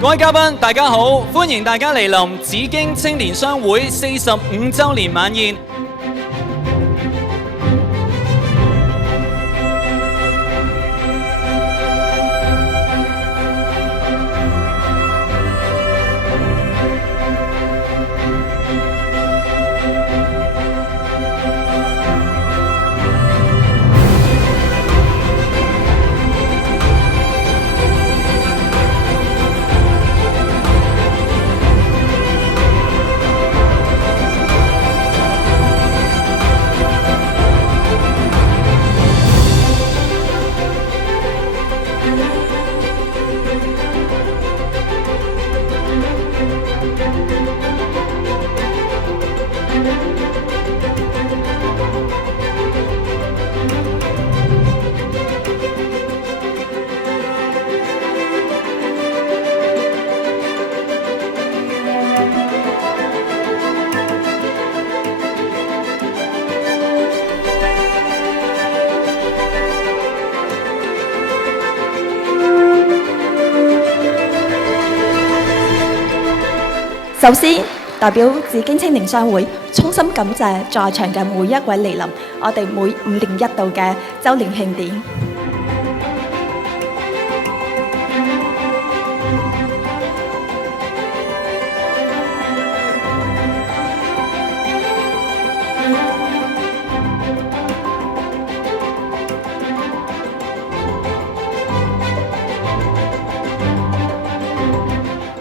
各位嘉賓，大家好，歡迎大家嚟臨紫荊青年商會45週年晚宴。首先，代表紫荊青年商會衷心感謝在場嘅每一位嚟臨我哋每5年一度嘅週年慶典。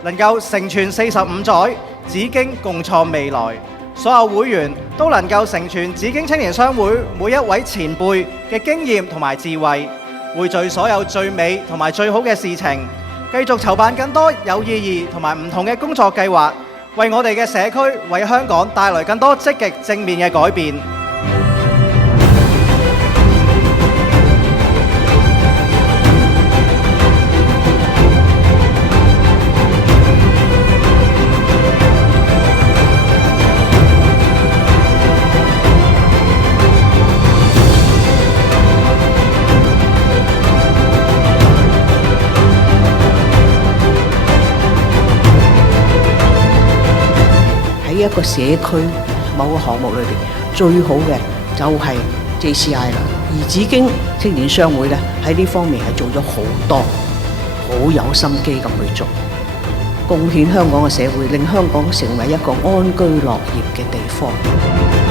能夠承傳45載，紫荊共創未來。所有會員都能夠承傳紫荊青年商會每一位前輩嘅經驗同埋智慧，匯聚所有最美同埋最好嘅事情，繼續籌辦更多有意義同埋唔同嘅工作計劃，為我哋嘅社區、為香港帶來更多積極正面嘅改變。喺一個社區某個項目裏邊，最好嘅就係 JCI 啦。而紫荊青年商會咧喺呢方面係做咗好多，好有心機咁去做，貢獻香港嘅社會，令香港成為一個安居樂業嘅地方。